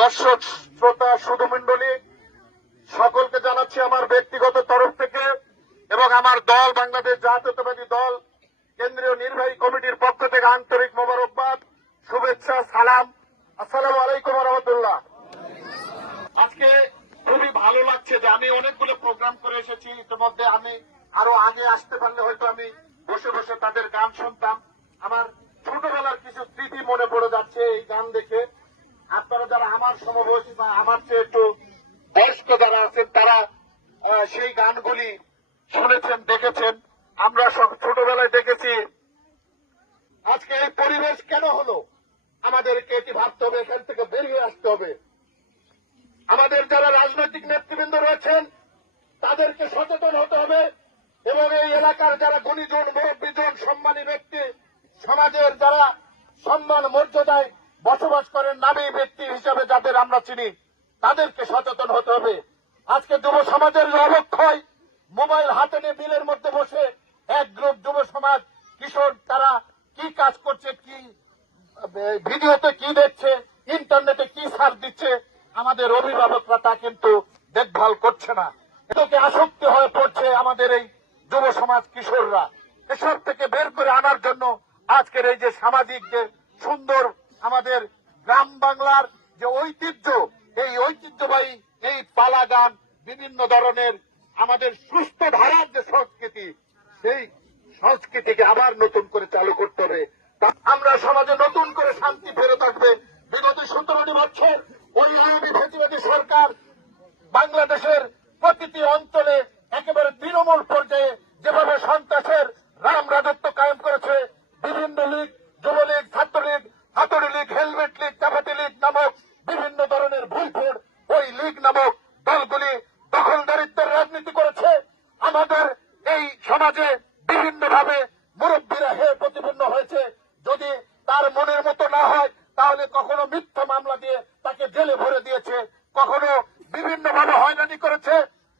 দর্শক শ্রোতা সুধীমণ্ডলী সকলকে জানাচ্ছি আমার ব্যক্তিগত তরফ থেকে এবং আমার দল বাংলাদেশ জাতীয়তাবাদী দল কেন্দ্রীয় নির্বাহী কমিটির পক্ষ থেকে আন্তরিক মোবারকবাদ, শুভেচ্ছা, সালাম। আসসালামু আলাইকুম ওয়া রাহমাতুল্লাহ। আজকে খুবই ভালো লাগছে যে আমি অনেকগুলো প্রোগ্রাম করে এসেছি। ইতিমধ্যে আমি আরো আগে আসতে পারলে হয়তো আমি বসে বসে তাদের গান শুনতাম। আমার ছোটবেলার কিছু স্মৃতি মনে পড়ে যাচ্ছে এই গান দেখে। আপনারা যারা আমার সমবয়সী বা আমার চেয়ে একটু বয়স্ক যারা আছেন তারা সেই গানগুলি শুনেছেন, দেখেছেন। আমরা সব ছোটবেলায় দেখেছি। আজকে এই পরিবেশ কেন হলো আমাদেরকে এটি ভাবতে হবে, এখান থেকে বেরিয়ে আসতে হবে। আমাদের যারা রাজনৈতিক নেতৃবৃন্দ রয়েছেন তাদেরকে সচেতন হতে হবে এবং এই এলাকার যারা গুণীজন, মুরব্বীজন, সম্মানী ব্যক্তি, সমাজের যারা সম্মান মর্যাদায় বসবাস করেন, নামী ব্যক্তি হিসাবে যাদের আমরা চিনি, তাদেরকে সচেতন হতে হবে। আজকে যুব সমাজের অবক্ষয়, মোবাইল হাতে নিয়ে বিলের মধ্যে বসে এক গ্রুপ যুব সমাজ কিশোর তারা কি কাজ করছে, কি ভিডিওতে কি দেখছে, ইন্টারনেটে কি সার্চ দিচ্ছে, আমাদের অভিভাবকরা তা কিন্তু দেখভাল করছে না। এটাকে আসক্তি হয়ে পড়ছে আমাদের এই যুব সমাজ কিশোররা। এসব থেকে বের করে আনার জন্য আজকের এই যে সামাজিক যে সুন্দর আমাদের গ্রাম বাংলার যে ঐতিহ্য, এই ঐতিহ্যবাহী এই পালা গান, বিভিন্ন ধরনের আমাদের সুস্থ ধারার যে সংস্কৃতি, সেই সংস্কৃতিকে আবার নতুন করে চালু করতে হবে। আমরা সমাজে নতুন করে শান্তি ফেরত আসবে। বিগত 17টি বছর ওই আওয়ামী ফ্যাসিবাদী সরকার বাংলাদেশের প্রতিটি অঞ্চলে একেবারে তৃণমূল পর্যায়ে যেভাবে সন্ত্রাসের রাম রাজত্ব কায়েম করেছে, বিভিন্ন লীগ, যুবলীগ, ছাত্রলীগ, হাতুড়ি লীগ, হেলমেট লীগ, চাপাতি লীগ নামক বিভিন্ন ধরনের ভুলফোর ওই লীগ নামক দলগুলি দখলদারিত্বের রাজনীতি করেছে। আমাদের এই সমাজে বিভিন্নভাবে মুরব্বীরা হে প্রতিপন্ন হয়েছে। যদি তার মনের মতো না হয় তাহলে কখনো মিথ্যা মামলা দিয়ে তাকে জেলে ভরে দিয়েছে, কখনো বিভিন্নভাবে হয়রানি করেছে,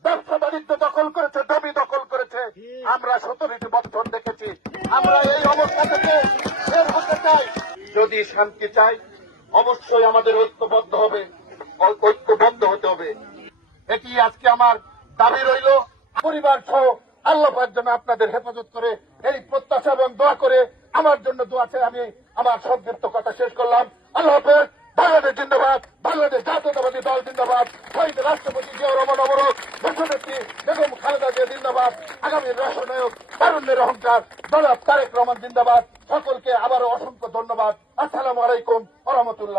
ব্যবসা বাণিজ্য দখল করেছে, জমি দখল করেছে। আমরা 17টি বছর দেখেছি। আমরা এই অবস্থা থেকে বের হতে চাই। যদি শান্তি চাই অবশ্যই আমাদের ঐক্যবদ্ধ হতে হবে। এটি আজকে আমার দাবি রইল। পরিবার সহ আল্লাহ পাক যেন আপনাদের হেফাজত করে, এই প্রত্যাশা এবং দোয়া করে আমার জন্য দোয়া চাই। আমি আমার সংক্ষিপ্ত কথা শেষ করলাম। আল্লাহ হাফেজ। বাংলাদেশ জিন্দাবাদ, বাংলাদেশ জাতীয়তাবাদী দল জিন্দাবাদ, শহীদ রাষ্ট্রপতি জিয়াউর রহমান অমর, দেশনেত্রী বেগম খালেদা জিয়া জিন্দাবাদ, আগামী রাষ্ট্রনায়ক তারুণ্যের অহংকার জনাব তারেক রহমান জিন্দাবাদ। সকলকে আবারও অসংখ্য ধন্যবাদ। আসসালামু আলাইকুম ওয়া রাহমাতুল্লাহ।